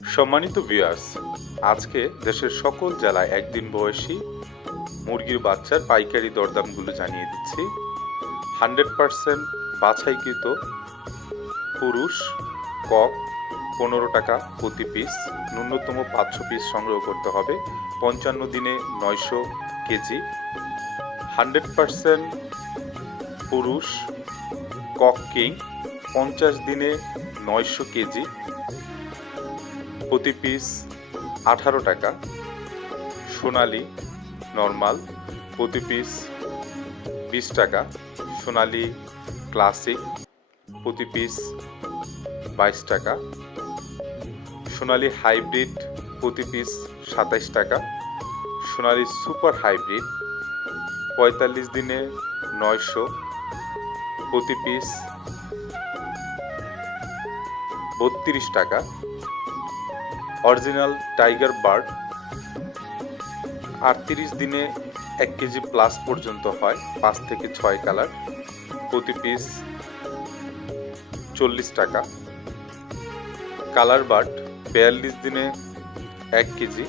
সম্মানিত ভিউয়ার্স, আজকে দেশের সকল জেলায় একদিন বয়সী মুরগির বাচ্চার পাইকারি দরদামগুলো জানিয়ে দিচ্ছি। 100% বাছাইকৃত পুরুষ কক 15 টাকা প্রতি পিস, ন্যূনতম 500 পিস সংগ্রহ করতে হবে। 55 দিনে 900 কেজি। 100% পুরুষ কক কিং 50 দিনে 900 কেজি, প্রতি পিস 18 টাকা। সোনালী নর্মাল প্রতি পিস 20 টাকা। সোনালী ক্লাসিক প্রতি পিস 22 টাকা। সোনালী হাইব্রিড প্রতি পিস 27 টাকা। সোনালী সুপার হাইব্রিড 45 দিনে 900, প্রতি পিস 32 টাকা। অরিজিনাল টাইগার বার্ড 38 দিনে 1 কেজি প্লাস পর্যন্ত হয়, 5 থেকে 6 কালার, প্রতি পিস 40 টাকা। কালার বার্ড 42 দিনে 1 কেজি,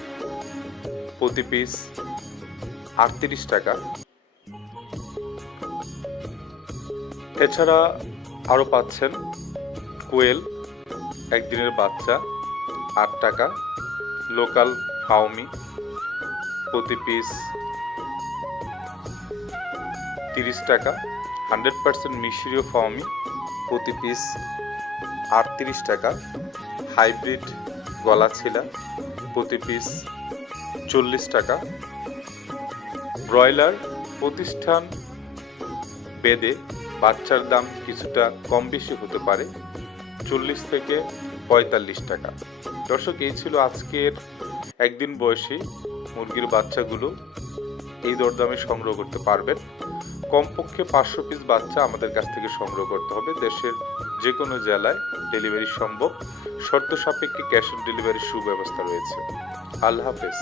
প্রতি পিস 38 টাকা। এছাড়া আরও পাচ্ছেন কোয়েল একদিনের বাচ্চা 8 টাকা। লোকাল ফাউমি প্রতি পিস 30 টাকা। 100% মিশরীয় ফাউমি প্রতি পিস 38 টাকা। হাইব্রিড গলাছিলা প্রতি পিস 40 টাকা। ব্রয়লার প্রতিষ্ঠান বেদে বাচ্চার দাম কিছুটা কম বেশি হতে পারে, 40 থেকে 45 টাকা। দর্শক, এই ছিল আজকের একদিন বয়সী মুরগির বাচ্চাগুলো। এই দরদামে সংগ্রহ করতে পারবেন। কমপক্ষে 500 পিস বাচ্চা আমাদের কাছ থেকে সংগ্রহ করতে হবে। দেশের যে কোনো জেলায় ডেলিভারি সম্ভব, শর্ত সাপেক্ষে ক্যাশ অন ডেলিভারির সুব্যবস্থা রয়েছে। আল্লাহ হাফেজ।